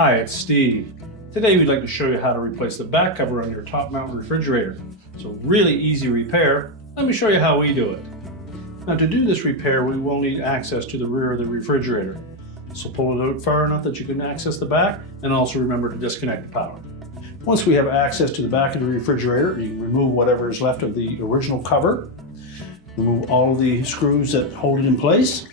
Hi, it's Steve. Today we'd like to show you how to replace the back cover on your top mount refrigerator. It's a really easy repair. Let me show you how we do it. Now to do this repair, we will need access to the rear of the refrigerator. So pull it out far enough that you can access the back, and also remember to disconnect the power. Once we have access to the back of the refrigerator, you can remove whatever is left of the original cover. Remove all of the screws that hold it in place.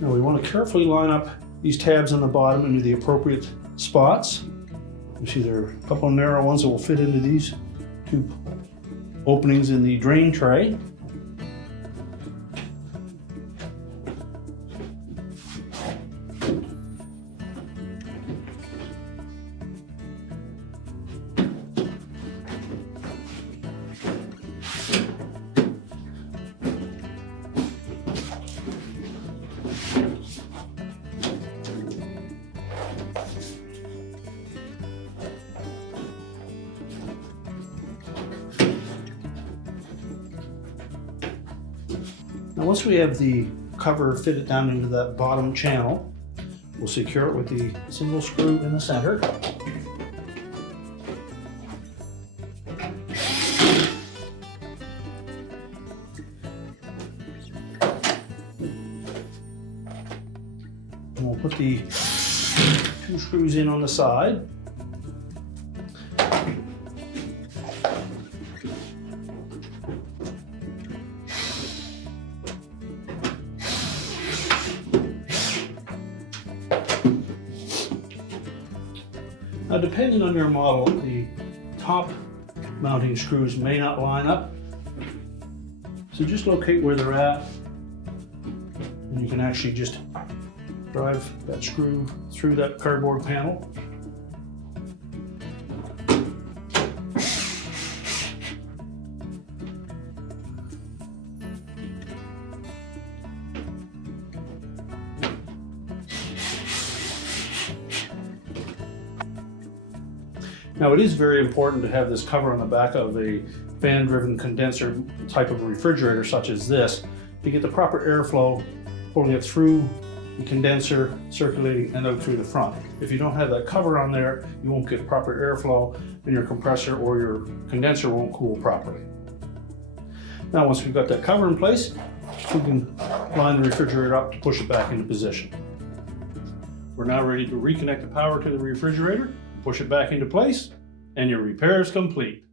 Now we want to carefully line up these tabs on the bottom into the appropriate spots. You see there are a couple of narrow ones that will fit into these two openings in the drain tray. Now once we have the cover fitted down into that bottom channel, we'll secure it with the single screw in the center. And we'll put the two screws in on the side. Now, depending on your model, the top mounting screws may not line up. So just locate where they're at, and you can actually just drive that screw through that cardboard panel. Now it is very important to have this cover on the back of a fan-driven condenser type of refrigerator such as this to get the proper airflow pulling it through the condenser, circulating and out through the front. If you don't have that cover on there, you won't get proper airflow and your compressor or your condenser won't cool properly. Now once we've got that cover in place, we can line the refrigerator up to push it back into position. We're now ready to reconnect the power to the refrigerator, push it back into place, and your repair is complete.